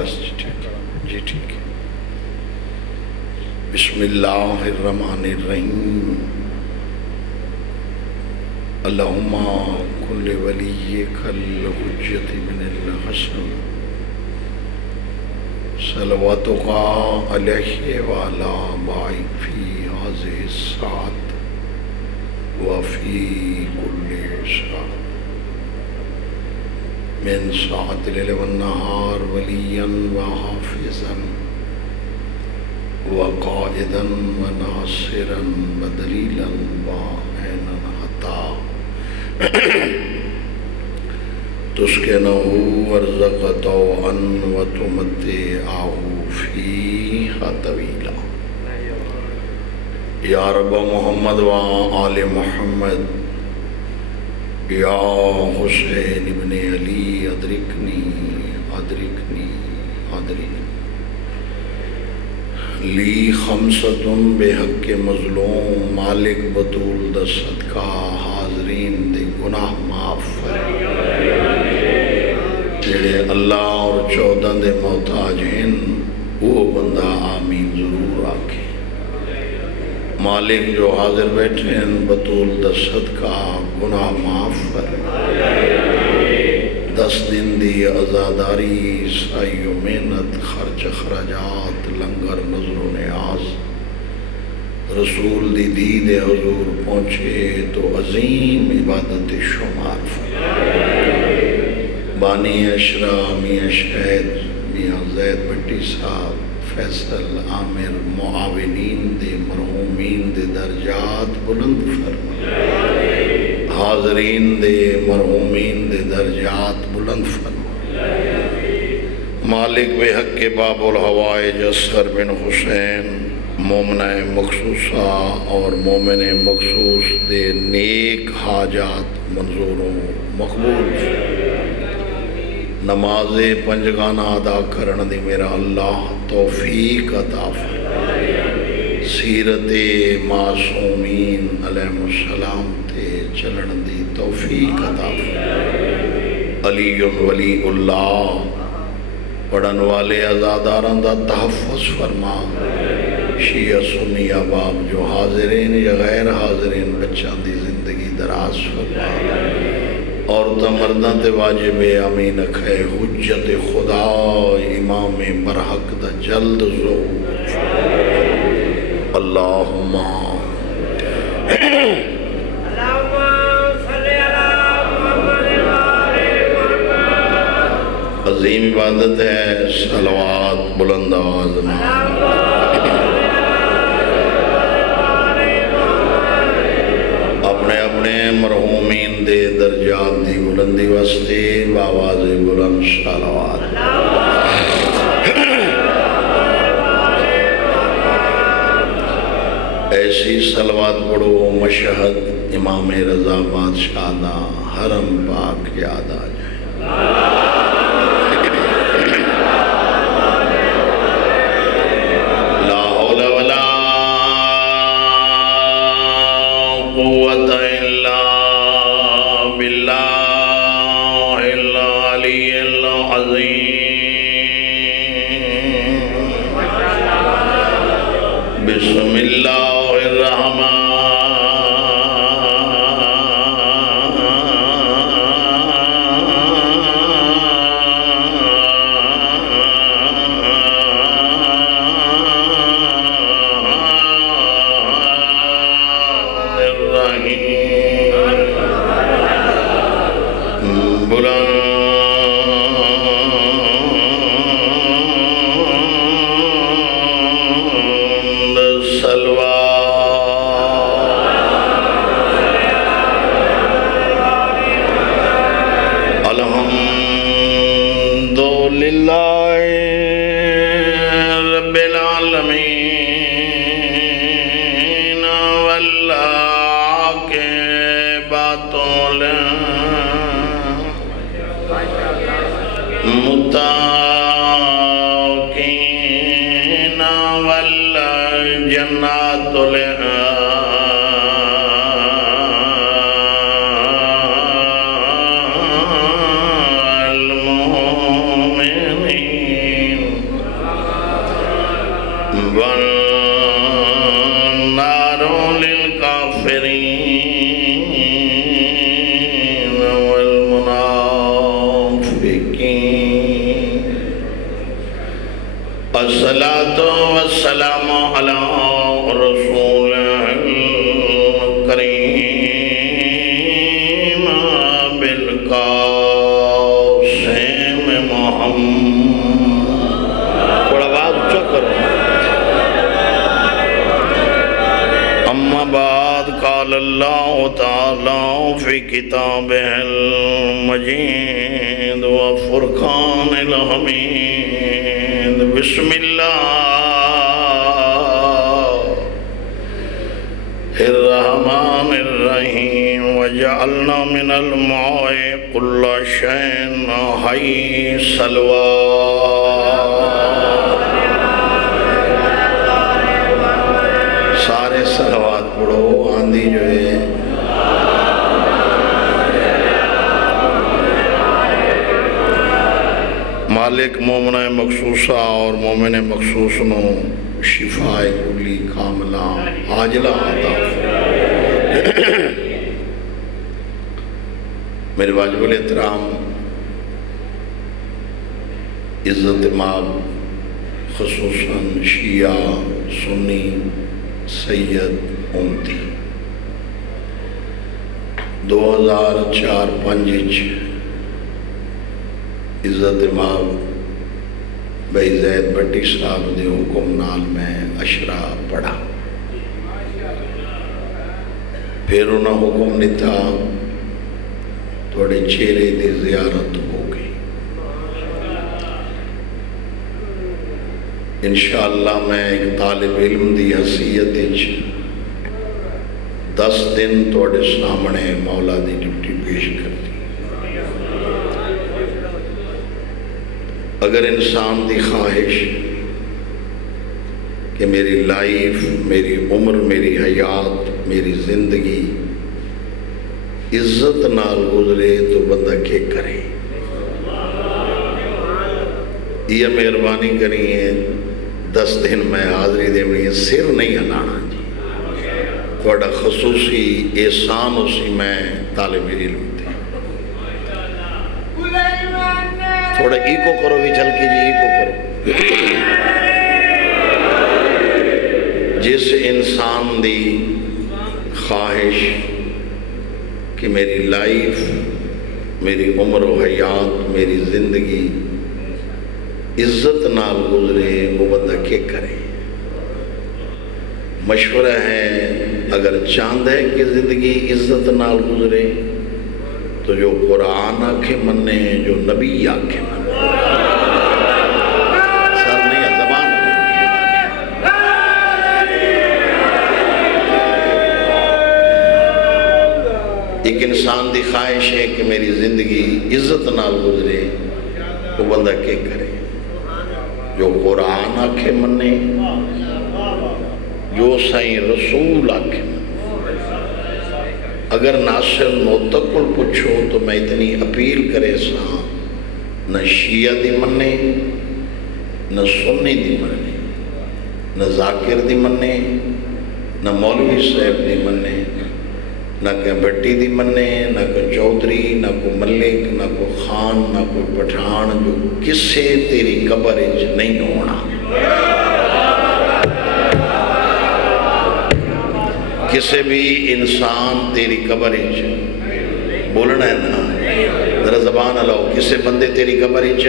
بس جی ٹھیک ہے۔ بسم اللہ الرحمن الرحیم۔ اللہم کل ولیک الحجت بن الحسن صلواتک علیہ وعلی آبائک فی ہذہ الساعۃ وفی کل ساعۃ من ساعۃ اللیل والنہار ولیاً وحافظاً وقائداً وناصراً ودلیلاً وعینا حتی تسکنہ ورزقتہ وتمتعہ فیہا طویلا۔ یا رب محمد و آل محمد، یا حسین ابن علی ادرکنی ادرکنی ادرکنی لی خمسۃ بے حق مظلوم مالک بطول دا صدقہ حاضرین دے گناہ معاف جڑے اللہ اور 14 دے محتاج ہیں وہ بندہ آمین ضرور آکھے۔ مالک جو حاضر بیٹھے ہیں بطول دا صدقہ گناہ معاف فرمائے۔ 10 دن دی عزاداری سعی و محنت خرچ اخراجات لنگر نظر و نیاز رسول دی دید حضور پہنچے تو عظیم عبادت شمار فرمائے۔ بانی اشرا میاں شہد میاں زید بھٹی صاحب فیصل عامر معاونین دے مرحومین دے درجات بلند فرمائے۔ حاضرین دے مرحومین دے درجات بلند فرمائے۔ مالک بے حق کے باب الحوائج اصغر بن حسین مومنہ مخصوصہ اور مومن مخصوص دے نیک حاجات منظور و مقبول۔ نماز پنجگانہ ادا کرن دی میرا اللہ توفیق عطا فرمائے۔ سیرت معصومین علیہ السلام تے چلن دی توفیق عطا فرمائے۔ علی ولی اللہ پڑھن والے عزاداران دا تحفظ فرما۔ شیعہ سنی احباب جو حاضرین یا غیر حاضرین بچان دی زندگی دراز فرما۔ عورتاں مرداں تے واجب امین اکھے حجت خدا امام برحق دا جلد ظہور۔ اللہم عظیم عبادت ہے صلوات بلند آواز میں۔ اپنے اپنے مرحومین دے درجات دی بلندی واسطے بآواز بلند صلوات۔ ایسی صلوات پڑھو مشہد امام رضا بادشاہ دا حرم پاک یاد آ جائے۔ لا حول ولا قوة إلا بالله العلي العظيم۔ بسم الله الرحمن متقین والجنات المؤمنین والنار للكافرين والمنافقين الصلاة والسلام على رسول الكريم بالقاسم محمد. تھوڑا بات اچھا کرو. اما بعد قال اللہ تعالی فی کتابہ المجید وفرقان الحمید. بسم اللہ الرحمن الرحیم. وجعلنا من الماء كل شيء حي صلوات. سارے صلوات پڑھو. آندھی جو ہے مالک مومنہ مخصوصہ اور مومن مخصوص نو شفاء کلی کاملہ عاجلہ عطا. میرے واجب الاحترام عزت ماب خصوصاً شیعہ سنی سید امتی 2004-5 عزت ماب بھائی زید بٹی صاحب دے حکم نال میں اشرا پڑھا. پھر انہوں حکم نتا تھوڑے چہرے دی زیارت ہو گئی. انشاءاللہ میں ایک طالب علم دی حیثیت 10 دن تھوڑے سامنے مولا دی ڈیوٹی پیش کر دی. اگر انسان دی خواہش کہ میری لائف میری عمر میری حیات میری زندگی عزت نال گزرے تو بندہ کیا کرے. یہ مہربانی کریں 10 دن میں حاضری دینی ہے. سر نہیں ہلانا جی. تھوڑا خصوصی احسان اسی میں طالب علم تھے. تھوڑا ایکو کرو بھی چل کے جی ایکو کرو. جس انسان دی خواہش کہ میری لائف میری عمر و حیات میری زندگی عزت نال گزرے وہ بندہ کیا کرے. مشورہ ہے اگر چاند ہے کہ زندگی عزت نال گزرے تو جو قرآن آکھے مننے جو نبی آکھے مننے. سر نہیں ہے زبان. ایک انسان دی خواہش ہے کہ میری زندگی عزت نال گزرے وہ بندہ کیا کرے. جو قرآن آکھے مننے جو سائیں رسول آکھے مننے. اگر ناصر نوتقل پوچھو تو میں اتنی اپیل کرے سا نہ شیعہ دی مننے نہ سنی دی مننے نہ ذاکر دی مننے نہ مولوی صاحب دی مننے نہ کہ بٹی دی مننے نہ کہ چودھری نہ کوئی ملک نہ کوئی خان نہ کوئی پٹھان جو کسے تیری قبر اچ نہیں ہونا. کسے بھی انسان تیری قبر اچ بولنا ہے نا ذرا زبان علاؤ. کسے بندے تیری قبر اچ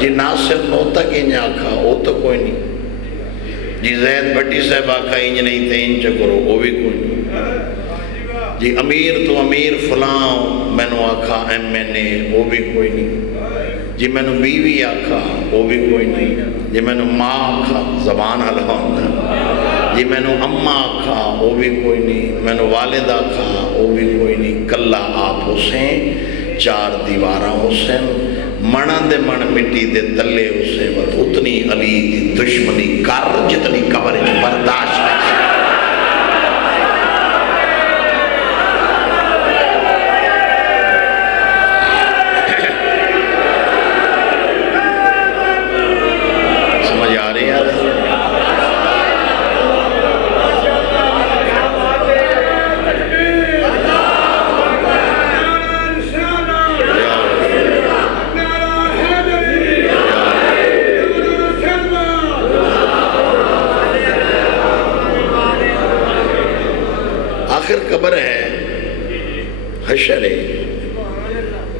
جی ناصر نوتا کی انجا آکھا وہ تو کوئی نہیں. جی زید بھٹی صاحب آکھا انج نہیں تھے انج کرو وہ بھی کوئی نہیں. جی امیر تو امیر فلاں میں نے آکھا MNA وہ بھی کوئی نہیں. جی میں نے بیوی آکھا وہ بھی کوئی نہیں. جی میں نے ماں آکھا زبان علاؤ. جی میں نے اماں آکھا وہ بھی کوئی نہیں. میں نے والد آکھا وہ بھی کوئی نہیں. کلہ آپ حسین 4 دیوارہ حسین منہ دے من مٹی دے تلے اسے وقت اتنی علی دی دشمنی کر جتنی قبر برداشت ہے. سمجھ آ رہی ہے. محشر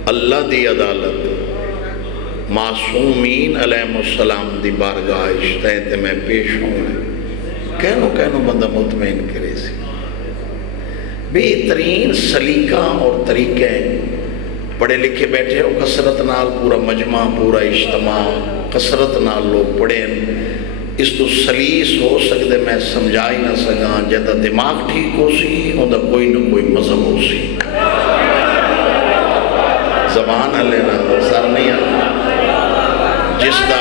اللہ دی عدالت معصومین علیہ السلام دی بارگاہ اشتہتے میں پیش ہوں کہنو بندہ مطمئن کرے سی بہترین سلیقہ اور طریقے پڑھے لکھے بیٹھے ہو کثرت نال پورا مجمع پورا اجتماع کثرت نال لوگ پڑھیں اس تو سلیس ہو سکتے میں سمجھا ہی نہ سکاں جیدہ دماغ ٹھیک ہو سی اندھا کوئی نہ کوئی مذہب ہو سی زبان ہے لینا سر نہیں آتا جس دا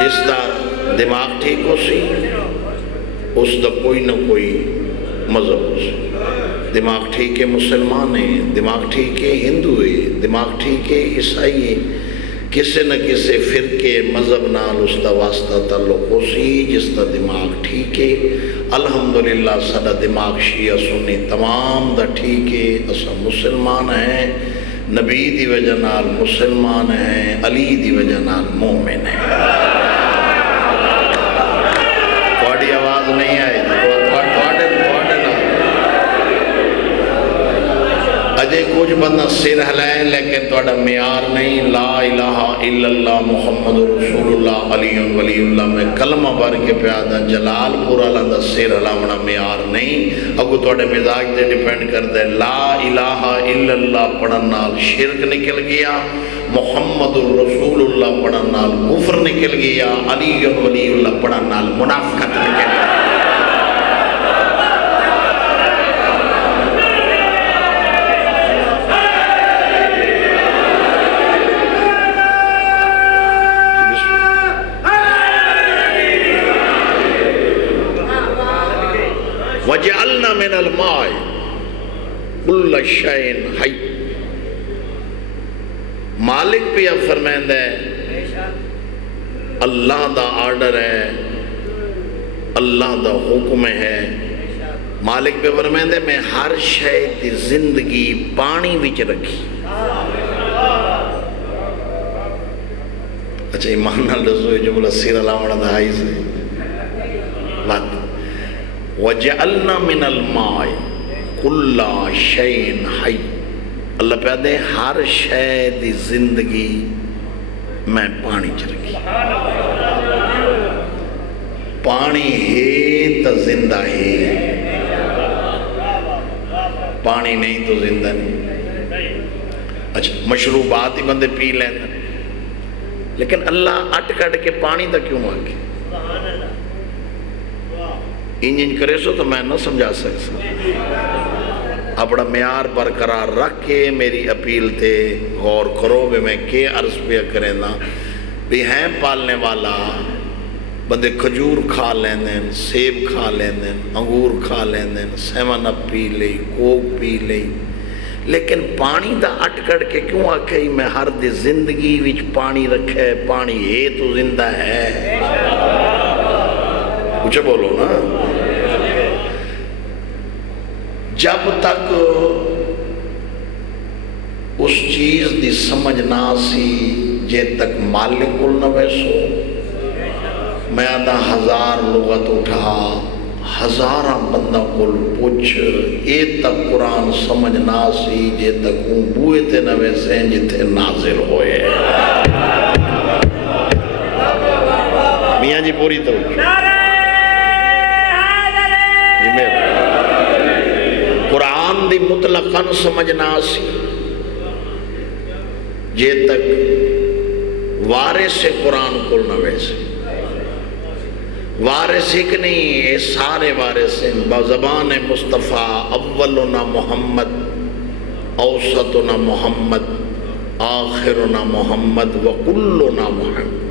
جس دا دماغ ٹھیک ہو سی اس دا کوئی نہ کوئی مذہب ہو سی دماغ ٹھیک ہے مسلمان ہے دماغ ٹھیک ہے ہندو ہے دماغ ٹھیک ہے عیسائی ہے کسی نہ کسی فرقے مذہب نال اس دا واسطہ تعلق ہو سی جس دا دماغ ٹھیک ہے الحمدللہ سادہ دماغ شیعہ سنی تمام دا ٹھیک ہے اسا مسلمان ہیں نبی دی وجہ نال مسلمان ہیں علی دی وجہ نال مومن ہیں تھوڑی آواز نہیں آئی اجے کچھ بندہ سر ہلائے لیکن توڑا معیار نہیں لا الہ الا اللہ محمد رسول اللہ علی ولی اللہ میں کلمہ بار کے پیادہ جلال پورا لندہ سر ہلاونا معیار نہیں اگو توڑے مزاج دے ڈیپینڈ کر دے لا الہ الا اللہ پڑھن نال شرک نکل گیا محمد رسول اللہ پڑھن نال کفر نکل گیا علی ولی اللہ پڑھن نال منافقت نکل گیا وَجَعَلْنَا مِنَ الْمَاءِ كُلَّ شَيْءٍ حَيٍّ مالک پہ اب فرمائند ہے اللہ دا آرڈر ہے اللہ دا حکم ہے مالک پہ فرمائند ہے میں ہر شے دی زندگی پانی وچ رکھی اچھا ایمان نال دسو جو بولا سیر علاوہ دا آئی سے بات وَجَعَلْنَا مِنَ الْمَاءِ كُلَّ شَيْءٍ حَيٍّ اللہ پیادے ہر شے دی زندگی میں پانی چ رکھی پانی ہے تو زندہ ہے پانی نہیں تو زندہ نہیں اچھا مشروبات ہی بندے پی لینا لیکن اللہ اٹ کٹ کے پانی دا کیوں آگے انجن کرے سو تو میں نہ سمجھا سکتا اپنا معیار برقرار رکھ کے میری اپیل تے غور کرو بھی میں کے عرض پہ کریں نا بھی ہیں پالنے والا بندے کھجور کھا لیندیں سیب کھا لیندیں انگور کھا لیندیں سیون اپ پی لئی کوک پی لئی لیکن پانی دا اٹکڑ کے کیوں آکھیں میں ہر دی زندگی وچ پانی رکھے پانی ہے تو زندہ ہے کچھ بولو نا جب تک اس چیز دی سمجھ نہ سی جے تک مالک کل نہ ویسو میں آدھا 1000 لغت اٹھا 1000 بندہ کل پوچھ اے تک قرآن سمجھ نہ سی جے تک ان بوئے تے نہ ویسے جتے نازل ہوئے میاں جی پوری توجہ قرآن دی مطلقاً سمجھنا سی جے تک وارث قرآن کل نہ ویسے وارث ایک نہیں اے سارے وارث ہیں بزبان مصطفیٰ اولنا محمد اوسطنا محمد آخرنا محمد وکلنا محمد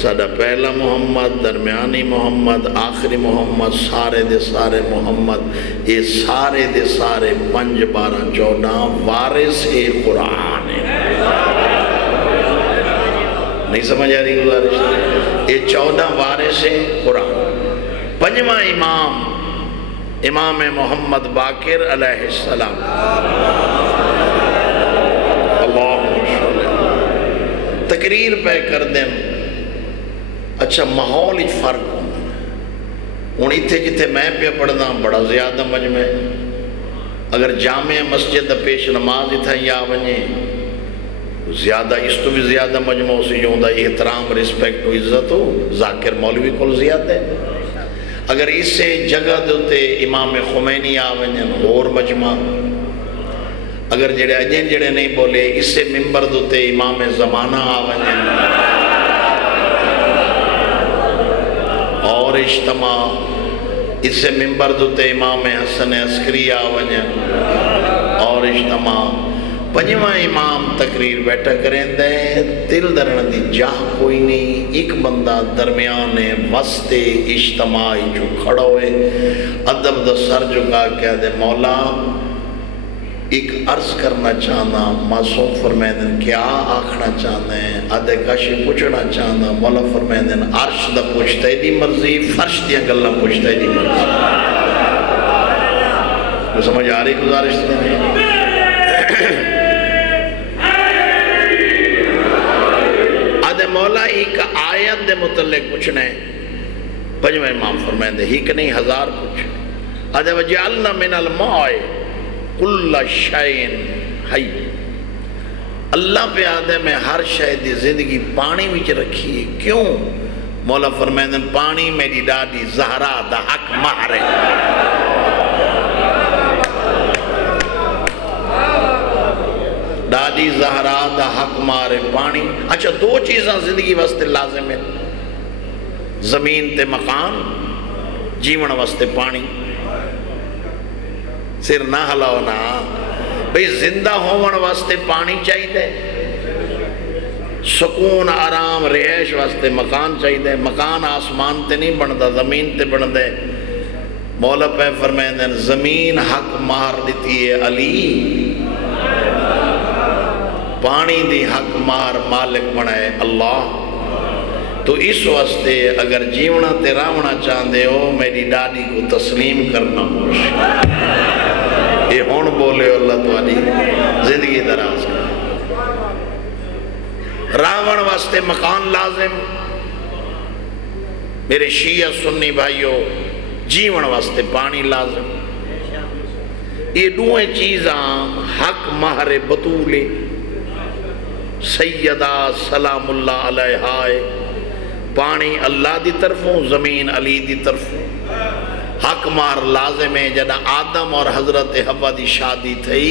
سادہ پہلا محمد درمیانی محمد آخری محمد سارے دے سارے محمد یہ سارے دے سارے 5 12 14 وارث قرآن ہے نہیں سمجھ آ رہی گزارش یہ 14 وارث قرآن 5واں امام محمد باقر علیہ السلام اللہم صلی اللہ تقریر پہ کر دیں اچھا ماحول فرق ہونا ہوں اتنے جتنے میں پہ پڑھنا بڑا زیادہ مجمع ہے. اگر جامع مسجد پیش نماز اتنا یا ونجے زیادہ اس تو بھی زیادہ مجمع اسی جو ہوتا احترام رسپیکٹ و عزت ہو. ذاکر مولوی کو زیادہ ہے. اگر اس سے جگہ دوتے امام خمینی آونجن اور مجمع. اگر جڑے اجن جڑے نہیں بولے اس سے ممبر دوتے امام زمانہ آونجن اور اجتماع. اس سے ممبر دوتے امام حسن عسکری آونجن اور اجتماع. پنجواں امام تقریر بیٹھا کریں دے دل درن دی جاہ کوئی نہیں. ایک بندہ درمیان وسط اجتماعی جو کھڑا ہوئے ادب دا سر جھکا کہہ دے مولا ایک عرض کرنا چاہنا. معصوم فرمائدن کیا آکھنا چاہنا ہے؟ آدھے کاشی پوچھنا چاہنا. مولا فرمائدن عرش دا پوچھتے دی مرضی فرش دیا گلہ پوچھتے دی مرضی. وہ سمجھ آ رہی گزارش دیں؟ آدھے مولا ایک آیت دے متعلق پوچھنا ہے. پنجویں امام فرمائدن ہی کہ نہیں 1000 پوچھ. آدھے وجعلنا من الماء کل شَيْءٍ حَيٍّ. اللہ پہ آدھے میں ہر شے دی زندگی پانی وچ رکھی ہے. کیوں؟ مولا فرمائدن پانی میری ڈاڈی زہرا دا حق مہر ہے. ڈاڈی زہرا دا حق مہر ہے پانی. اچھا 2 چیزاں زندگی واسطے لازم ہے. زمین تے مکان جیون واسطے پانی. سر نہ ہلاؤ نا بھئی زندہ ہون واسطے پانی چاہیے. سکون آرام رہائش واسطے مکان چاہیے. مکان آسمان تے نہیں بنتا زمین تے بنتا ہے. مولا پہ فرمائدن زمین حق مار دیتی ہے علی. پانی دی حق مار مالک بنائے اللہ. تو اس واسطے اگر جیونا تے راونا چاہندے ہو میری ڈاڈی کو تسلیم کرنا ہوش. یہ ہون بولے اللہ تعالی زندگی دراز کر. راون واسطے مکان لازم. میرے شیعہ سنی بھائیوں جیون واسطے پانی لازم. یہ 2 چیزاں حق مہر بطول سیدہ سلام اللہ علیہ. پانی اللہ دی طرفوں زمین علی دی طرفوں. حق مار لازم ہے. جدہ آدم اور حضرت حوا دی شادی تھی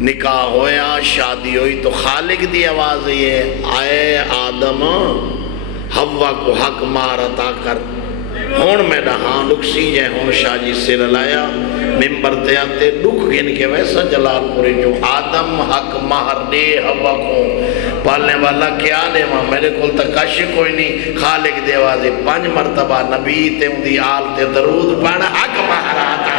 نکاح ہویا شادی ہوئی تو خالق دی آواز یہ آئے آدم حوا کو حق مار عطا کر. ہون میں ہاں لکسی جائے ہون شاہ جی سر لایا ممبر تے آتے دکھ گن کے ویسا جلال پوری جو آدم حق مہر دے حوا کو پالنے والا کیا دے ماں میرے کول تکاشی کوئی نہیں. خالق دے آوازی 5 مرتبہ نبی تے اندی آل تے درود پڑھا حق مہر آتا.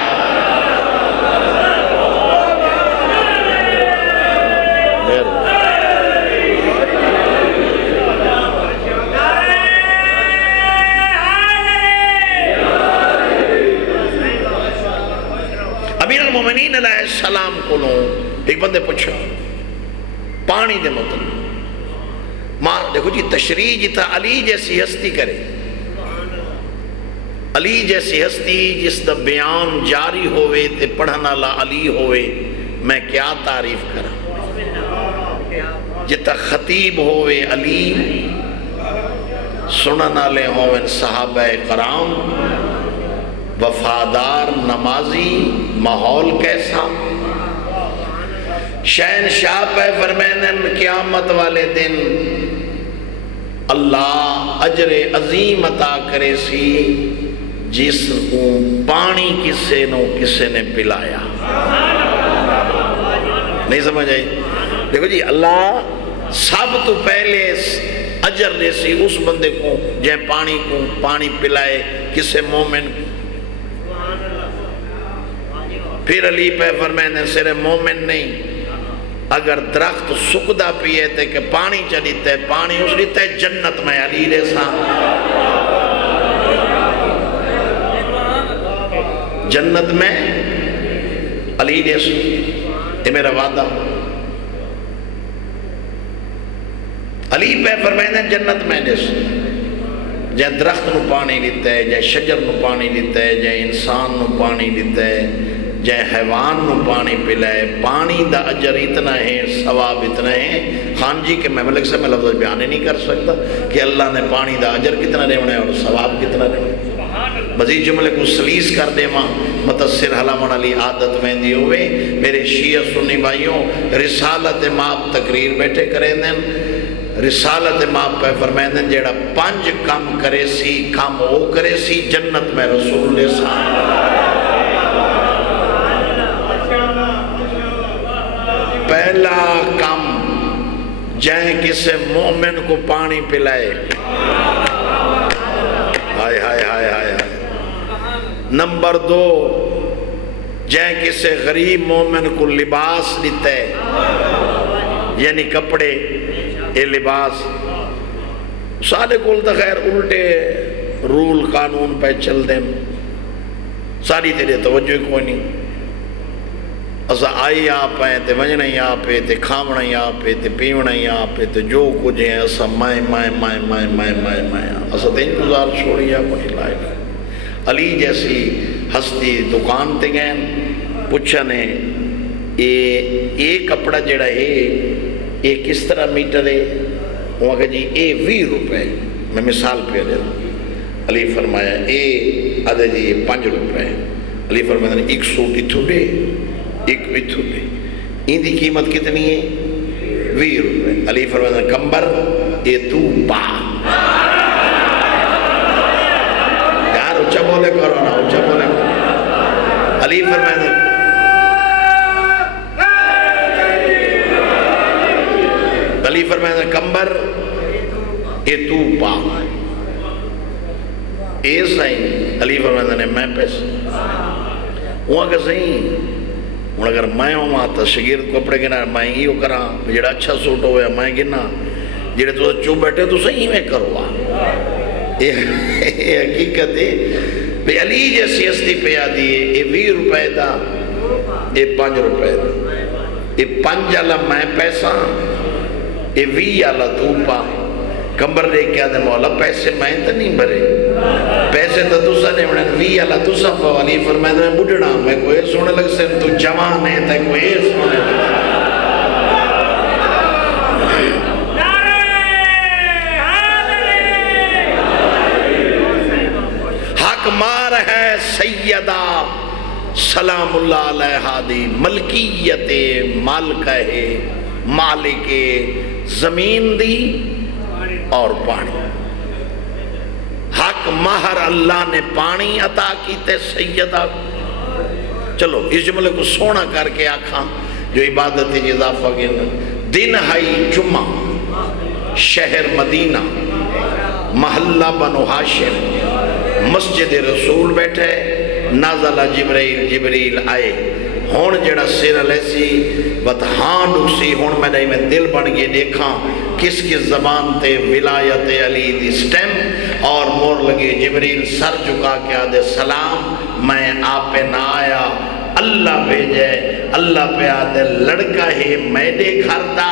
امیر المومنین علیہ السلام کو لوں ایک بندے پوچھا پانی دے مطلب دیکھو جی تشریح جتا علی جیسی ہستی کرے. علی جیسی ہستی جس دا بیان جاری ہوئے تے پڑھنا لا علی ہوئے میں کیا تعریف کرا. جتا خطیب ہوئے علی سننا لے ہوئے صحابہ کرام وفادار نمازی ماحول کیسا. شہنشاہ پہ فرمینن قیامت والے دن اللہ اجر عظیم عطا کرے سی جس کو پانی کسے نے پلایا. نہیں سمجھ آئی؟ دیکھو جی اللہ سب تو پہلے اجر دے سی اس بندے کو جہاں پانی کو پانی پلائے کسے مومن. پھر علی پہ فرمائنے صرف مومن نہیں اگر درخت سکدہ پیئے تے کہ پانی چلیتے پانی اس لیتے جنت میں علی دے سا. جنت میں علی دے سا. یہ میرا وعدہ. علی پہ فرمائنے جنت میں دے سا. جے درخت نو پانی دیتا ہے، جے شجر نو پانی دیتا ہے، جے انسان نو پانی دیتا ہے، جے حیوان نو پانی پلائے، پانی دا اجر اتنا ہے، ثواب اتنا ہے خان جی کہ میں ملک سے میں لفظ بیان نہیں کر سکتا کہ اللہ نے پانی دا اجر کتنا دیونا ہے اور ثواب کتنا دیونا ہے۔ مزید جملے کو سلیس کر دے ماں متصر حلامن علی عادت ویندی ہوئے میرے شیعہ سنی بھائیوں، رسالت ماب تقریر بیٹھے کریں دیں، رسالت ماب پہ فرمائیں دیں جیڑا 5 کام کرے سی، کام او کرے سی جنت میں رسول اللہ صلی اللہ علیہ وسلم۔ پہلا کام جائیں کسے مومن کو پانی پلائے، ہائے ہائے ہائے ہائے۔ نمبر 2 جائیں کسے غریب مومن کو لباس دیتا ہے، یعنی کپڑے اے لباس۔ سارے کول تا خیر الٹے رول قانون پہ چل دیں، ساری تیرے توجہ کوئی نہیں۔ اسا آئی آپ ہیں تے ونجنا ہی آپ ہے تے کھامنا ہی آپ ہے تے پیونا ہی آپ ہے تے جو کچھ ہیں اسا مائیں اسا تے انتظار چھوڑی آپ کی لائف۔ علی جیسی ہستی دکان تے گئے پوچھنے ایک کپڑا جڑا ہے یہ کس طرح میٹر ہے؟ وہاں کہ جی 20 روپے، میں مثال پہ دے دوں۔ علی فرمایا آدھے جی 5 روپے۔ علی فرمایا ایک سوٹ اتھو دے ایک اتھو دے، ان دی قیمت کتنی ہے؟ 20 روپے۔ علی فرمایا کمبر یہ تو پا، یار اچھا بولے کرو نا، اچھا بولے کرو۔ علی فرمایا کمبر یہ تو پا، اے سائیں۔ علی فرمایا میں پیسے وہاں کہ صحیح ہوں اگر میں ہوں تو شگرد کپڑے گنا میں ہی کرا، جڑا اچھا سوٹ ہویا میں گنا، جڑے تو چوب بیٹھے تو صحیح میں کروا۔ یہ حقیقت ہے بے علی جیسی ہستی پہ آدھی ہے یہ 20 روپے دا، یہ 5 روپے دا، یہ 5 والا میں پیسہ، یہ 20 والا تو پا۔ کمبر دے کیا دے مولا پیسے میں تو نہیں بھرے، پیسے تو تُسا نے بڑھنے 20 والا تُسا پا۔ علی فرمائے میں بڑھنا میں کوئی سونے لگ سے تو جوان ہے تے کوئی سونے لگ سے۔ حق مار ہے سیدہ سلام اللہ علیہ دی، ملکیت مالکہ ہے، مالک زمین دی اور پانی۔ حق مہر اللہ نے پانی عطا کیتے سیدہ۔ چلو اس جملے کو سونا کر کے آکھاں جو عبادت اضافہ گئے، دن ہائی جمعہ، شہر مدینہ، محلہ بنو ہاشم، مسجد رسول بیٹھے، نازلہ جبریل آئے۔ ہون جڑا سیر علیہ سی وطہان اسی ہون میں نہیں میں دل بن گئے دیکھاں کس کس زبان تے ولایت علی دی سٹیم اور مور لگے۔ جبریل سر جھکا کے آدھے سلام میں آپ پہ نہ آیا، اللہ بھیجے۔ اللہ پہ آدھے لڑکا ہے میدے گھر دا،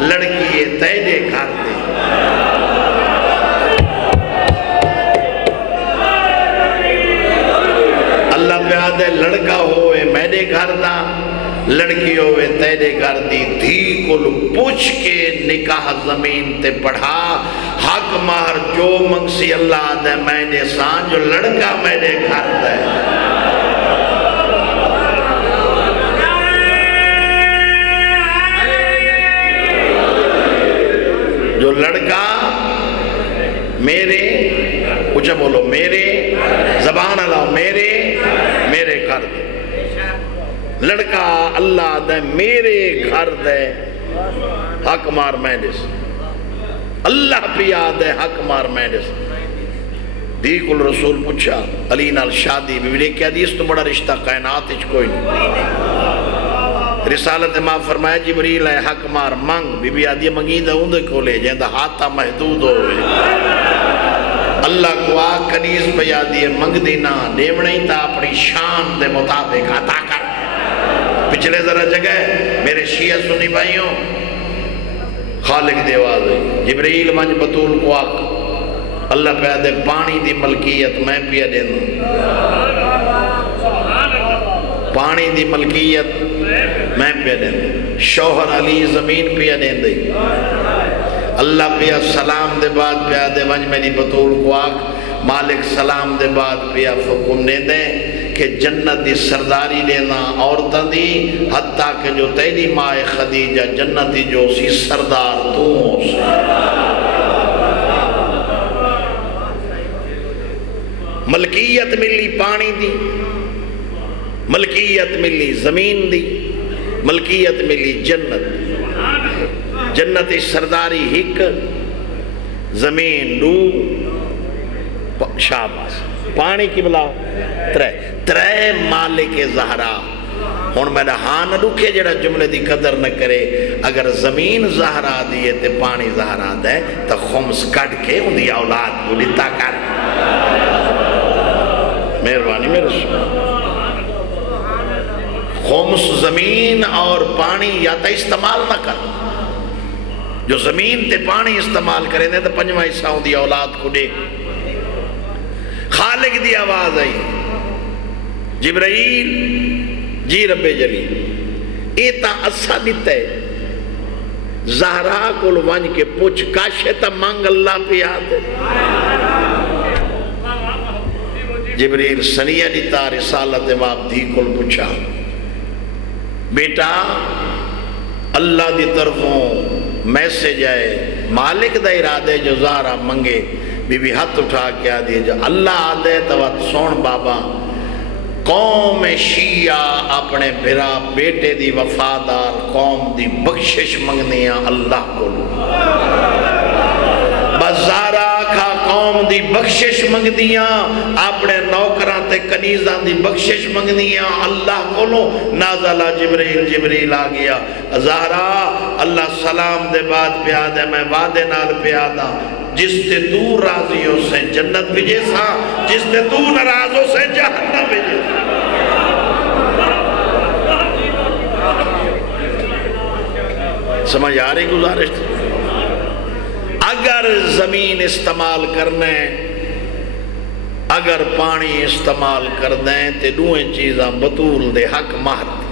لڑکی ہے تیدے گھر دے۔ اللہ پہ آدھے لڑکا ہوئے میدے گھر دا، لڑکی ہوئے تیرے گھر دی۔ دھی کل پوچھ کے نکاح زمین تے پڑھا، حق مہر جو منگسی اللہ دے میں دے سان، جو لڑکا میں دے گھر دے۔ جو لڑکا میرے، اچھا بولو میرے، زبان اللہ میرے گھر دے، لڑکا اللہ دے میرے گھر دے، حق مار میں دے سے، اللہ پیا دے حق مار میں دے سے۔ دی کل رسول پوچھا علی نال شادی بھی لے کیا دیس تو بڑا رشتہ کائنات اچھ کوئی نہیں۔ رسالت ماں فرمایا جبریل ہے حق مار منگ، بی بی آدھی منگین دا اندھے کھولے جہاں ہاتھا محدود ہوئے۔ اللہ کو آگ کنیز پہ یادی ہے منگ دینا، دیونے تا اپنی شان دے مطابق عطا کر۔ پچھلے ذرا جگہ میرے شیعہ سنی بھائیوں خالق دیواز ہے، جبریل منج بطول کو آگ اللہ پہ دے پانی دی ملکیت میں پیا دینا، پانی دی ملکیت میں پیا دینا، شوہر علی زمین پیا دیندے، اللہ پیا سلام دے بعد پیا دے ونج میری بطول کو آگ مالک سلام دے بعد پیا حکم دے دیں کہ جنت دی سرداری دینا عورتاں دی، حتیٰ کہ جو تیری ماں خدیجہ جنتی جو سی سردار تو ہو سی۔ ملکیت ملی پانی دی، ملکیت ملی زمین دی، ملکیت ملی جنت، جنتی سرداری ہک، زمین دو، شاباس پانی کی بلا ترے مالک زہرا۔ ہون میرا ہاں نہ رکھے جڑا جملے دی قدر نہ کرے، اگر زمین زہرا دیئے تے پانی زہرا دے تو خمس کٹ کے ان دی اولاد کو لیتا کر۔ مہربانی میرے سن، خمس زمین اور پانی یا تا استعمال نہ کر، جو زمین تے پانی استعمال کریں دے تو پنجمہ حصہ ان دی اولاد کو دے۔ خالق دی آواز آئی، جبرائیل جی رب جلیل ایتا اسا دیتا ہے زہرا کو لوانج کے پوچھ کاشتا مانگ اللہ پہ آتے۔ جبرائیل سنیہ دیتا رسالت باب دی کل پوچھا، بیٹا اللہ دی طرفوں میسیج آئے مالک دا ارادے جو زہرا منگے، بی بی ہاتھ اٹھا کے آدھے جو اللہ آدھے تو سون بابا قوم شیعہ اپنے بھرا بیٹے دی وفادار قوم دی بخشش منگنیاں اللہ کو لو، بزارہ کھا قوم دی بخشش منگنیاں اپنے نوکران تے کنیزان دی بخشش منگنیاں اللہ کو لو۔ نازلہ جبریل آ گیا، زہرا اللہ سلام دے بعد پیادہ میں وعدے نال پیادہ، جس تے تو راضیوں سے جنت بھیجے سا، جس تے تو ناراضوں سے جہنم بھیجے سا۔ سمجھ آ رہی گزارش تھی؟ اگر زمین استعمال کرنے، اگر پانی استعمال کردیں تے دوئیں چیزاں بطول دے حق مہر دی۔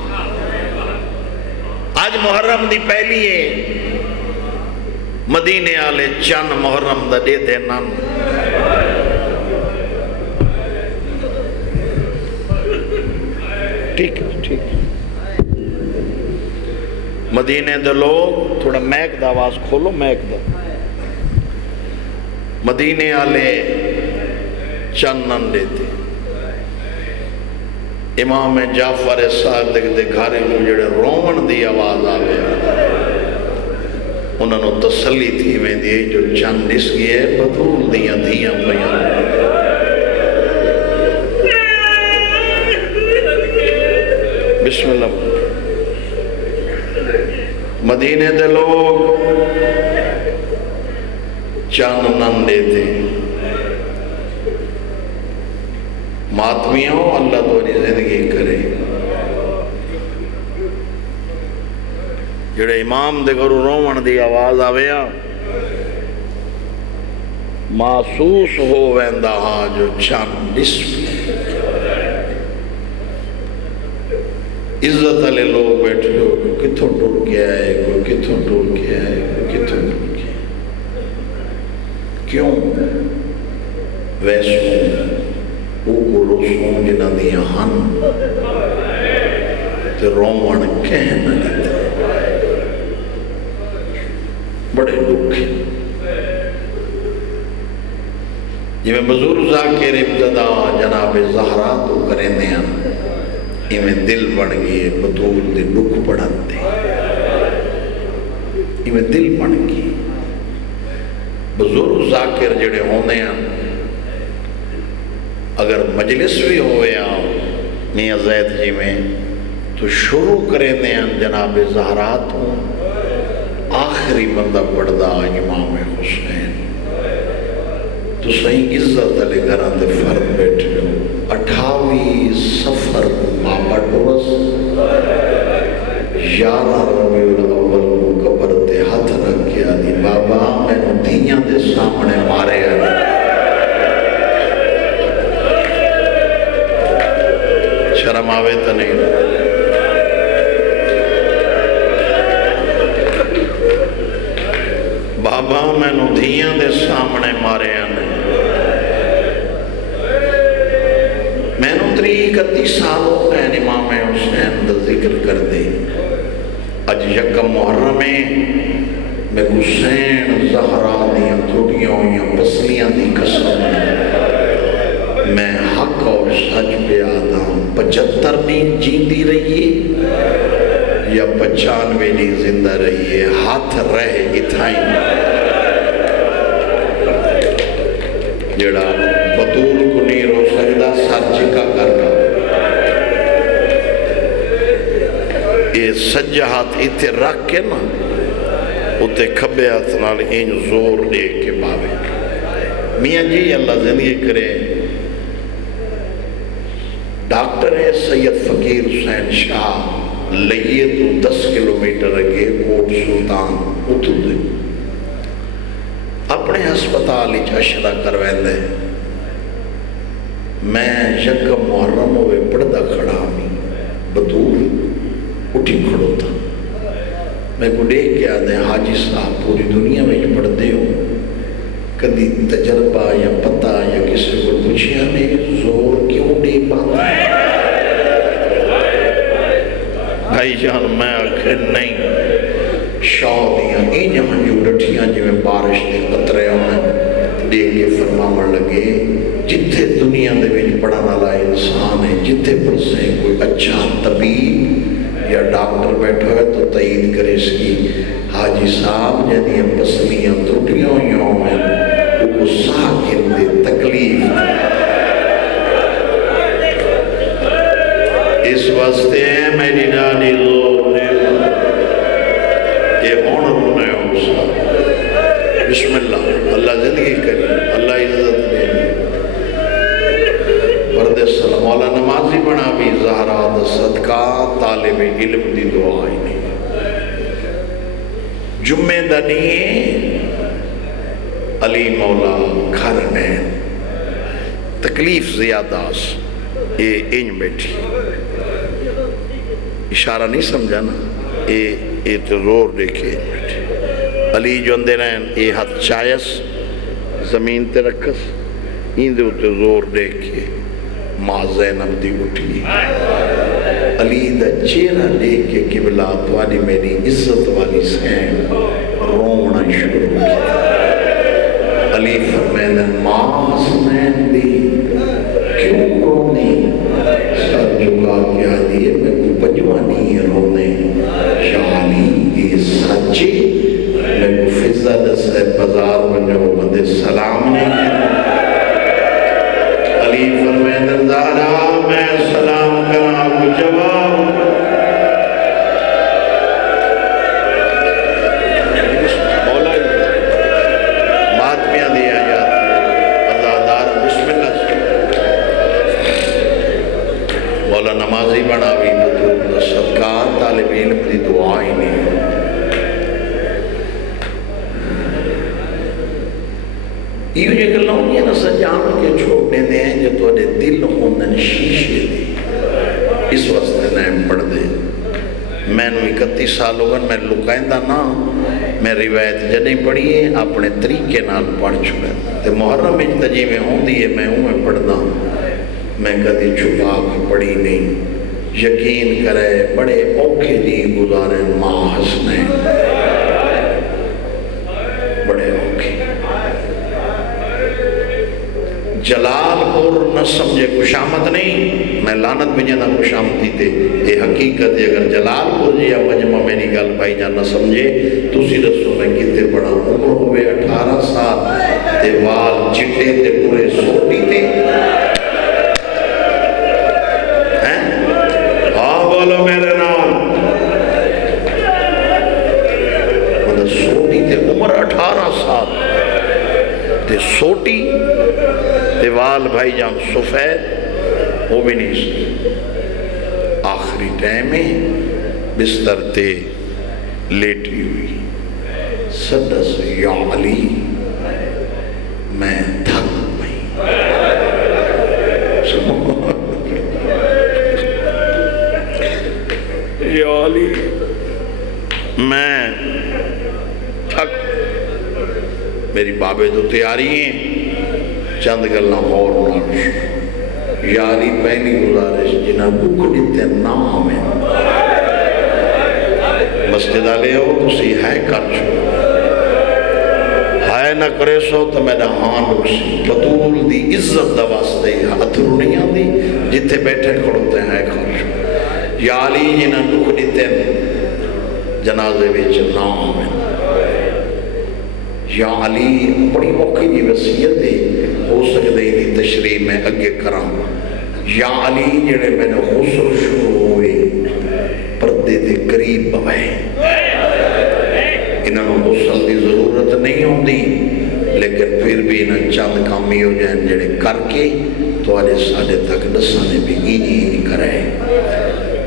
آج محرم دی پہلی ہے، مدینے آلے چند محرم دا دے دے نام، ٹھیک ہے ٹھیک ہے۔ مدینے دے لوگ تھوڑا میک دا آواز کھولو، میک دا مدینے آلے چند نن دیتے۔ امام جعفر صادق دے گھارے کو جڑے رومن دی آواز آوے، انہوں نے تسلی تھی میں دیئے جو چند اس گئے بطول دیاں دیاں بیاں۔ بسم اللہ۔ مدینے دے لوگ چند نن دیتے، ماتمیوں اللہ توری زندگی کرے، جڑے امام دے گھرو رومن دی آواز آویا محسوس ہو ویندہ ہاں جو چند جسم عزت علی لوگ بیٹھے ہو، کتھوں ٹوڑ کے آئے، کوئی کتھوں ٹوڑ کے آئے، کوئی کتھوں ٹوڑ کے آئے۔ کیوں؟ ویسوں اوگو رسوں جنہ دیا ہن تے رومن کہنا لیتے، بڑے دکھ۔ یہ میں بزرگ ذاکر ابتدا جناب زہرا تو کریں دیا، یہ میں دل بڑھ گئے بطول دے دکھ بڑھن دے، یہ میں دل بڑھ گئے بزرگ ذاکر جڑے ہونے ہیں۔ اگر مجلس بھی ہوئے آؤ میاں زید جی میں تو شروع کریں دیں جناب زہرا تو آخری بندہ پڑھدا امام حسین تو صحیح عزت علی گھران دے فرد بیٹھے ہو۔ 28 سفر بابا ٹورس 11 ربیع الاول کو قبر تے ہاتھ رکھ کے آدھی بابا میں دیاں دے سامنے مارے آدھی آوے تو نہیں بابا میں نو دھیاں دے سامنے مارے آنے میں نو 31 سال ہو گئے امام حسین دا ذکر کر دے اج یکم محرم میں حسین زہرا دیاں تھوڑیاں ہوئیاں پسلیاں دی قسم میں حق اور سچ پہ آدھا 75 نہیں جیندی رہیے یا 95 نہیں زندہ رہیے ہاتھ رہ اتھائیں جڑا بطول کو نہیں رو سکتا سر جکا کرنا یہ سجا ہاتھ اتھے رکھ کے نا اتھے کھبے ہاتھ نال این زور دے کے باوے میاں جی اللہ زندگی کرے ڈاکٹر ہے سید فقیر حسین شاہ لئیے تو 10 کلومیٹر اگے کوٹ سلطان اتھو دے اپنے ہسپتال اشرا کروین دے میں یکم محرم ہوئے پڑھدا کھڑا ہوں بطول اٹھی کھڑو تھا میں کو دیکھ کے آدھے حاجی صاحب پوری دنیا میں پڑھ دے ہو کدی تجربہ یا پتہ یا کسی کو پوچھیا نے زور کیوں دے پاتا ہے بھائی جان میں آخر نہیں شاہ دیاں این ہنجو ڈٹھیاں جو میں بارش دے قطرے ہوئے دیکھ کے فرماون لگے جتھے دنیا دے وچ پڑھن والا انسان ہے جتھے پر سے کوئی اچھا طبیب یا ڈاکٹر بیٹھا ہے تو تعید کرے اس کی حاجی صاحب جدیاں پسلیاں ترٹیاں ہوئیوں ہیں وہ ساکن دے تکلیف اس واسطے ہے میری ڈاڈی زور دے یہ ہون رونے ہو سا بسم اللہ اللہ زندگی کرے اللہ عزت دے پردے سلام مولا نمازی بنا بھی زہرا دا صدقہ طالب علم دی دعائی نہیں جمعہ دا نہیں علی مولا گھر میں تکلیف زیادہ یہ انج بیٹھی اشارہ نہیں سمجھا نا یہ تو زور دیکھے بیٹھی علی جو اندے رہن یہ ہاتھ چایس زمین تے رکھس این دے تو زور دیکھے ماں زینب دی اٹھی علی دا چہرہ دیکھ کے قبلہ والی میری عزت والی سین رونا شروع کیا علی فرمیدن ماں حسنین دی کیوں رونی سر جھکا کیا دیئے میں کو پجوانی رونے شاہ علی یہ سچے میں کو فضا دسے بازار بنجو بندے سلام نہیں علی فرمیدن زہرا میں سلام کرنا کو جواب ماتمیاں دیا جاتی ازادار بسم اللہ مولا نمازی بنا بھی بدرود صدقہ طالب علم دی دعائی نہیں یہ جو گلوں یہ نہ سجان کے چھوڑنے دیں جو تو دل ہوندن شیشے دے اس واسطے نائم پڑھ دے میں نو 31 سال ہوگا میں لکائندہ نہ میں روایت جنہیں پڑھیے اپنے طریقے نال پڑھ چکے تے محرم اجتجی میں ہوں دیئے میں ہوں میں پڑھ دا میں کدی چھپا کے پڑھی نہیں یقین کرے بڑے اوکھے دی گزارے ماں حسنین بڑے اوکھے جلال پور نہ سمجھے کشامت نہیں میں لانت میں جانا کشامتی تے یہ حقیقت ہے اگر جلال پور جی یا مجمع میری گل بھائی جان نہ سمجھے تو اسی رسول میں کتے بڑا عمر ہوئے 18 سال تے وال چٹے تے پورے سوٹی تے ہاں بولو میرے نام مطلب سوٹی تے عمر 18 سال تے سوٹی دیوال بھائی جان سفید وہ بھی نہیں سکتے آخری ٹائم میں بستر تے لیٹی ہوئی سدس یا علی میں تھک گئی علی میں تھک میری بابے تو تیاری ہیں چند گلنا اور نارش یاری پہلی گزارش جنہ بک دیتے نام ہے مسجد آلے ہو تسی ہے کر چھو ہائے نہ کرے سو تو میرا ہاں رکسی بطول دی عزت دا واسطے ہتھرو نہیں آدھی جتے بیٹھے کھڑوتے ہیں کر چھو یا علی جنہ بک دیتے جنازے بیچ نام ہے یا علی بڑی موقعی جی وسیعت ہے ہو سکتے ہی تشریح میں اگے کرام یا علی جڑے میں نے خسر شروع ہوئے پردے دے قریب بوائے انہوں غسل دی ضرورت نہیں ہوتی لیکن پھر بھی انہیں چند کامی ہو جائیں جڑے کر کے تو آلے ساڑھے تک نسانے بھی نہیں کرے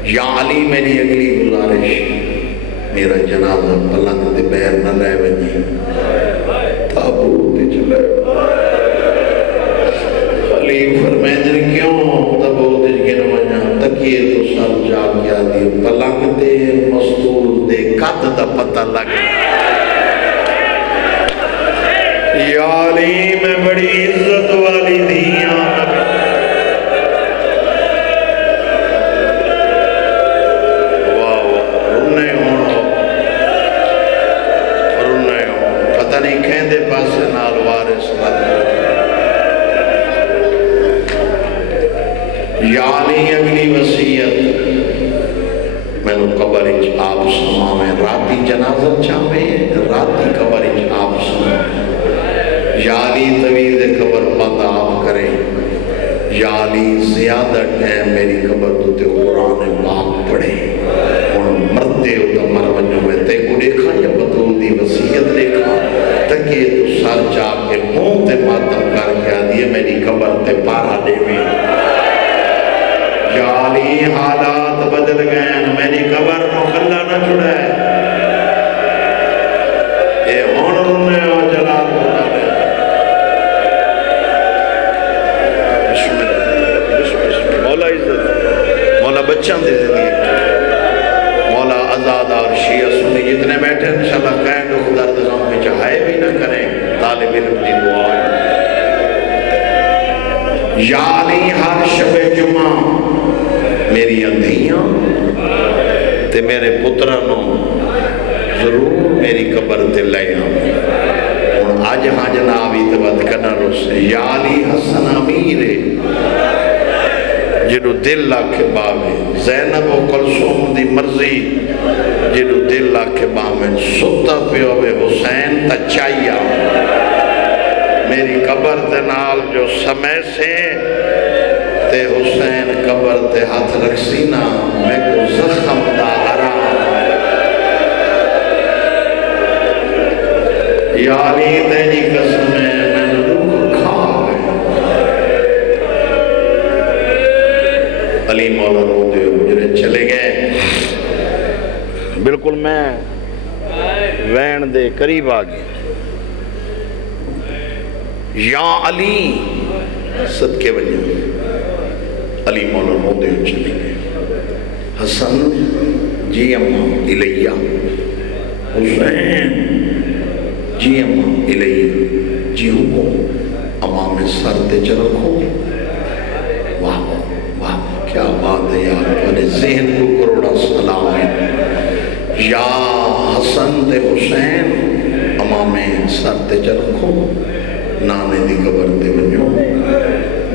یا علی میری اگلی گزارش میرا جنازہ پلنگ دے بیر نہ لے بنی تابوت چلے خلیف فرمیدر کیوں تابوت کے نمجھا تکیے تو سر جا کیا دی پلنگ دے مستور دے قد دا پتہ لگے یا علی میں بڑی عزت والی دیاں یعنی اگلی وسیعت میں نے قبر اچھ آپ سماویں راتی جنازت چاہویں راتی قبر اچھ آپ سماویں یعنی طویل قبر بند آپ کریں یعنی زیادہ ٹائم میری قبر تو تے قرآن باپ پڑھیں اور مردے ہو تو مروجوں میں تے کو دیکھا یا بطول دی وسیعت دیکھا تاکہ تو سر جا کے موں تے ماتم کر کے آدھیے میری قبر تے پارا دے میں یا علی حالات بدل گئے میری قبر مخلہ نہ چھڑے اے ہون رونے ہو جلال ہونا دے بسم اللہ مولا عزت مولا بچان دے زندگی مولا ازاد اور شیعہ سنی جتنے بیٹھے انشاءاللہ قید و درد غم میں چاہے بھی نہ کریں طالب علم دی دعائیں یا علی ہر شب جمعہ میری اندھیاں تے میرے پترانوں ضرور میری قبر تے لے آؤں اور آج ہاں جنابی تبت کرنا رسے یا علی حسن امیرے جنہوں دل لاکھے باوے زینب و کلثوم دی مرضی جنہوں دل لاکھے باوے ستا پیوے حسین تا چاہیا میری قبر تے نال جو سمے سے تے حسین قبر تے ہاتھ رکھسینا میں کو زخم دا حرام یا علی تیری قسم میں روح کھا گئے علی مولا رو دے مجھے چلے گئے بالکل میں وین دے قریب آگئے یا علی صدقے وجہ علی مولا رو دے چلے گئے حسن جی اماں الیہ حسین جی اماں الیہ جی حکم اماں میں سر دے چرکھو واہ واہ کیا بات ہے یار تمہارے ذہن کو کروڑا سلام ہے یا حسن تے حسین اماں میں سر دے چرکھو نانے دی قبر دے ونیو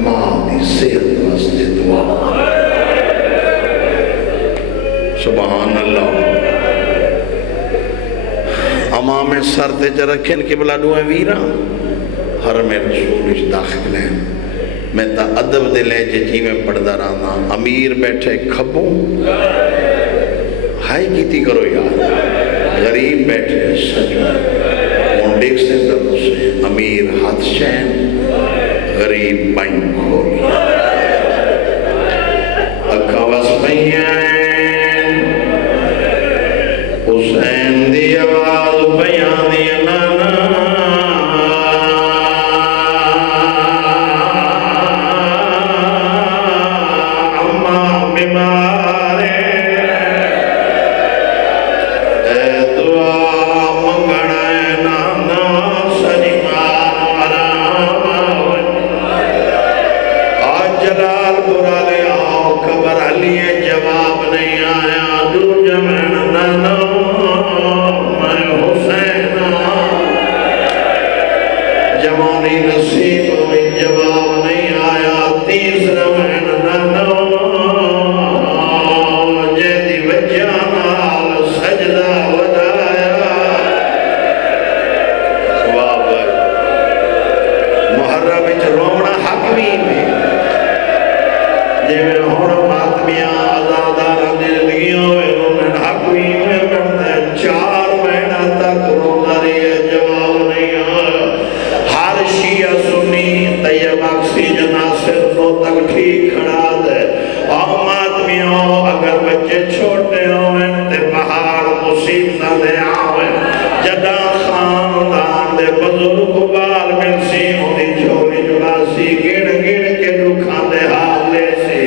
ماں دی صحت واسطے دعا سبحان اللہ امام سر تے جا رکھیں قبلہ دعائیں ویرہ حرم رسول اس داخل ہیں میں تا ادب دے لے جی میں پڑھدا رہا امیر بیٹھے کھبوں ہائی کیتی کرو یار غریب بیٹھے سجو ان دیکھ سے در سے امیر ہاتھ شین غریب بائن کھول اکھا وس پہین حسین دی آواز بیان دی نانا اما بیمارے جوانی نصیب ہوئی جواب نہیں آیا تیسرا مہین نانو جیدی وجہ نال سجدہ ودایا واہ بھائی محرم وچ رونا حق بھی میں جی میں ہون ماتمیاں آزادارہ زندگیوں میں رونا حق بھی میں بڑھتے 4 مہینہ تک رونا رہی ہے جواب نہیں آیا ہر شیعہ سنی طیب اکسیجن ناصر نو تک ٹھیک کھڑا دے اور ماتمیوں اگر بچے چھوٹے ہوئے تے پہاڑ مصیبتہ دے آوے جدا خاندان دے بزرگ بال ملسی ہوئی جھولی جلاسی گڑ گڑ کے دکھان دے حال لے سی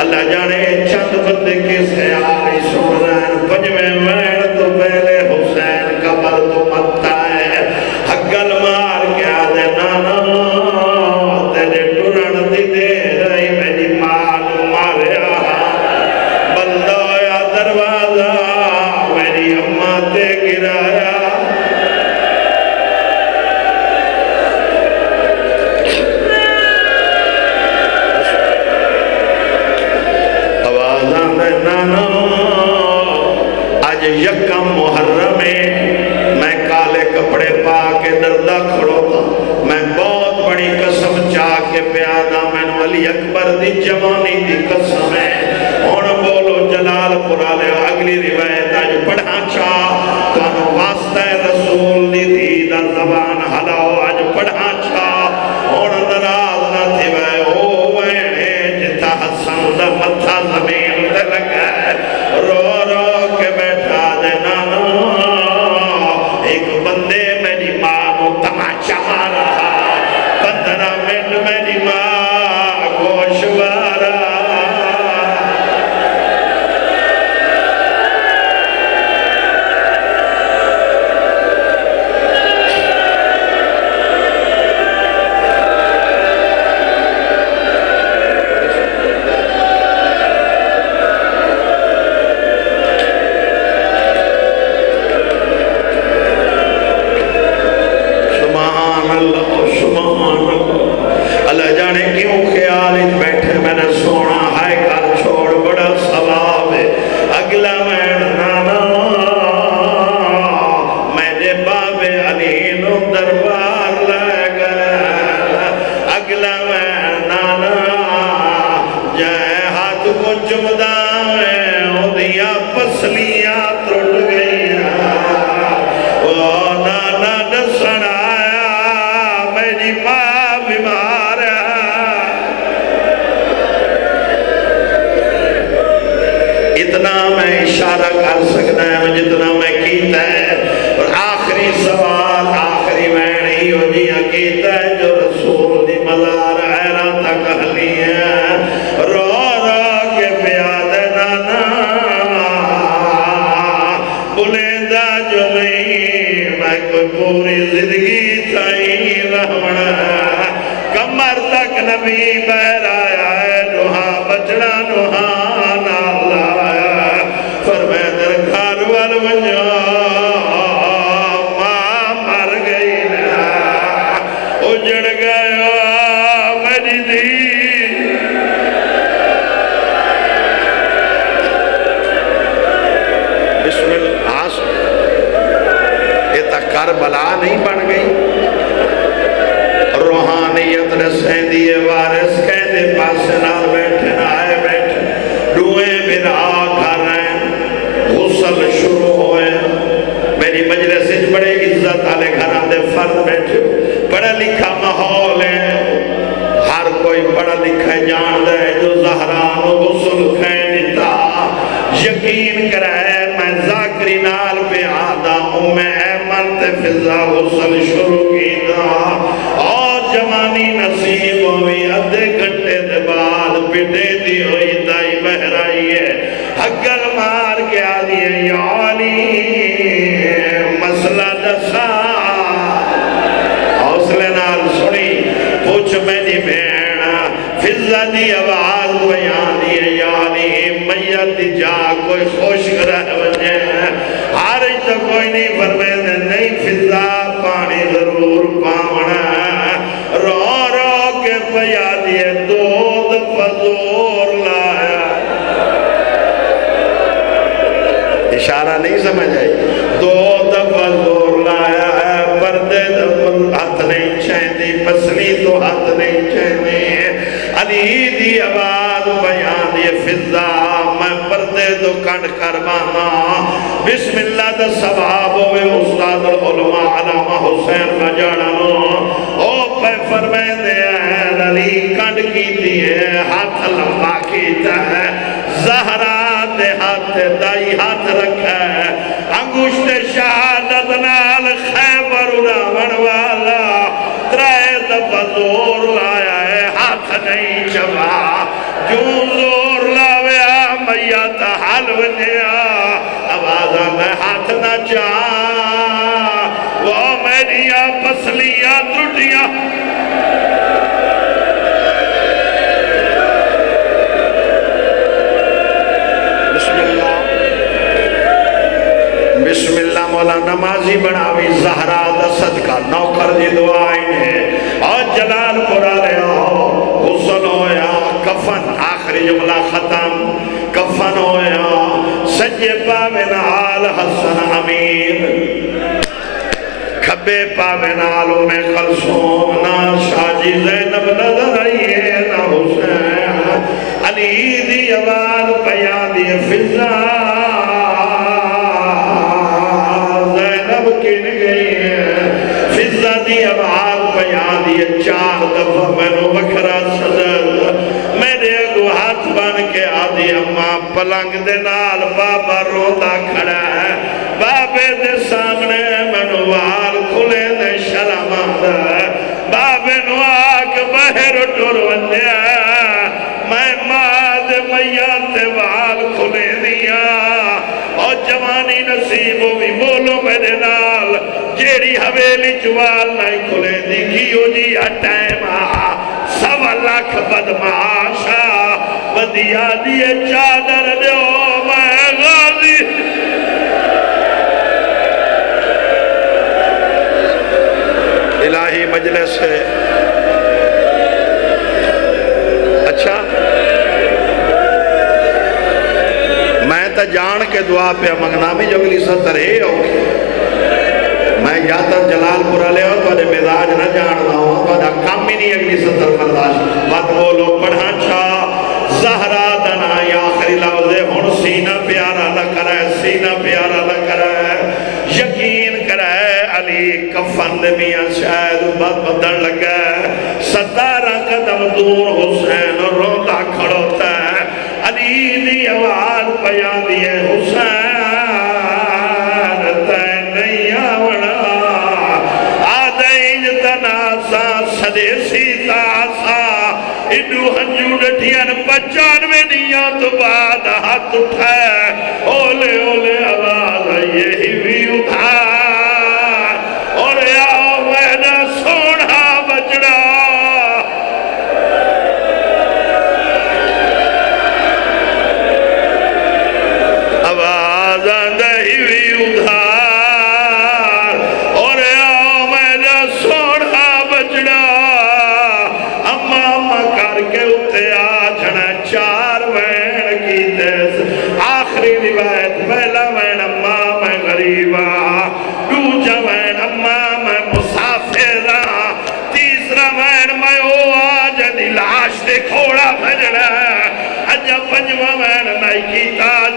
اللہ جانے چند بندے کس خیالی سن رہن پنجویں مہین تو پہلے حسین قبر تو متا ہے حقل مار کیا دے نانا تیرے ٹرن دی دے رہی میری مال ماریا بلدویا دروازہ میری اماں تے گرایا آج یکم محرم میں کالے کپڑے پا کے دردہ کھڑو تھا میں بہت بڑی قسم چاہ کے پیادا میں علی اکبر دی جوانی دی قسم ہے اور بولو جلال پرالے اگلی روایت آج پڑھا چاہ کانو واسطہ رسول دی دیدہ زبان حلاو آج پڑھا چاہ اور نراز نہ تھی او وینے جتا حسن دا متھا زمین دے لگا ہے رو رو کے بیٹھا دے نانا ایک بندے میری ماں کو تماچا رہا 15 منٹ میری ماں گوشوارا اللہ جانے کیوں خیال اس بیٹھے میں نے سونا ہائے کر چھوڑ بڑا ثواب ہے اگلا میں نانا میرے باب علی نو دربار لے گئے اگلا میں نانا جائے ہاتھ کو چمدہ میں ہو دیا پسلیاں ترٹ گئی او نانا نسن آیا میری ماں بیمار ہے اتنا میں اشارہ کر سکتا ہے جتنا میں کیتا ہے اور آخری سوال آخری میں نہیں ہو جی کیتا ہے جو رسول دی مزار حیران تک حلی ہے رو رو کے پیاد نانا بلیندہ جو نہیں میں کوئی پوری زندگی تھائی رہونا کمر تک نبی بہر آیا ہے نوہا بچڑا نوہا نال آیا فرمائے در گھر والوجہ ماں مر گئی نا اجڑ گیا میری دی بسم اللہ یہ تک کربلا نہیں بن گئی روحانیت رسیں دیئے وارث کہتے پاسے نال بیٹھے نہ آئے بیٹھے ڈوئے بنا گھر رہے غسل شروع ہوئے میری مجلس سے بڑے عزت آلے گھر آدھے فرد بیٹھے پڑھا لکھا ماحول ہے ہر کوئی پڑھا لکھا جان دے جو زہران و غسل کھینتا یقین کرائے میں ذاکری نال پہ آدھا ہوں میں ایمن تے فضا غسل شروع کی دا جوانی نصیب ہوئی ادھے گھنٹے دے بعد پٹے دی ہوئی دائی بہرائی ہے حقل مار کے آدھی ہے یا علی مسئلہ دسا حوصلے نال سنی پوچھ میری بہنا فضا دی آواز بیان دی ہے یا علی میت دی جا کوئی خوشک رہ وجہ ہارج تو کوئی نہیں فرمائے نہیں فضا پانی ضرور پاونا اشارہ نہیں سمجھ آئی؟ 2 دفعہ زور لایا ہے، پردے ہاتھ نہیں چاہتی، پسلی تو ہاتھ نہیں چاہتی، علی دی آواز بیان یہ فضا میں پردے تو کنڈ کروانا، بسم اللہ دا ثواب ہوئے استاد العلماء علامہ حسین کا جڑانو، او پہ فرمائے دے ہیں علی کنڈ کی دیئے ہاتھ لمبا کیتا ہے، زہرہ دے ہاتھ دائی ہاتھ رکھا ہے، انگوشت شہادت نال خیبر اڑاون والا، 3 دفعہ زور لایا ہے ہاتھ نہیں چبا، جو زور لاویا میت حل ونیا، آوازہ میں ہاتھ نہ چاہ، وہ میریاں پسلیاں ٹوٹیاں، بسم اللہ مولا نمازی بناوی زہرہ دا صدقہ نوکر دی دعائیں ہیں اور جلال پورا لیا ہو غسل ہویا کفن آخری جملہ ختم کفن ہویا سجے پاوے نال حسن امین کھبے پاوے نال میں خلصوم نا شاجی زینب نظر آئیے نا حسین علی دی آواز بیان دی فضا یہ 4 دفعہ میں نو بکھرا صدر میرے اگو ہاتھ بن کے آدھی اماں پلنگ دے نال بابا روتا کھڑا ہے بابے دے سامنے میں نو وال کھلے دے شرم آدھا ہے بابے نو آگ بہر ٹور ونیا میں ماں دے میات وال کھلے دیا اور جوانی نصیب ہوئی بولو میرے نال جیڑی حویلی چوال نہیں کھلے دی کیوں جی ہٹائمہ 1.25 لاکھ بدماشا بدیا دیئے چادر دیو میں غازی الہی مجلس ہے اچھا میں تا جان کے دعا پہ منگنا میں جو اگلی 70 ہے ہوگی میں جاتا جلال پورا لے ہو تو مزاج نہ جاننا ہوں تو کام ہی نہیں اگلی 70 برداشت بات بولو پڑھا چھا زہرہ دنا یا آخری لفظے ہون سینہ پیارا نہ کرے سینہ پیارا نہ کرے یقین کرے علی کفن میاں شاید بات بدن لگا 17 قدم دور حسین روتا کھڑوتا ہے علی دی آواز پیان دیئے حسین سدیسی تاسا انہوں ہنجو ڈٹھیاں 95 نیاں تو بعد ہاتھ اٹھائے اولے اولے آواز یہی بھی ادھار اور یا میرا سوڑا بچڑا آواز یہی بھی ادھار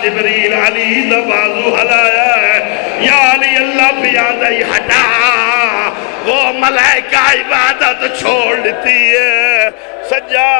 جبریل علی دا بازو ہلایا ہے یا علی اللہ پیادہ ہٹا وہ ملائکہ عبادت چھوڑ لیتی ہے سجا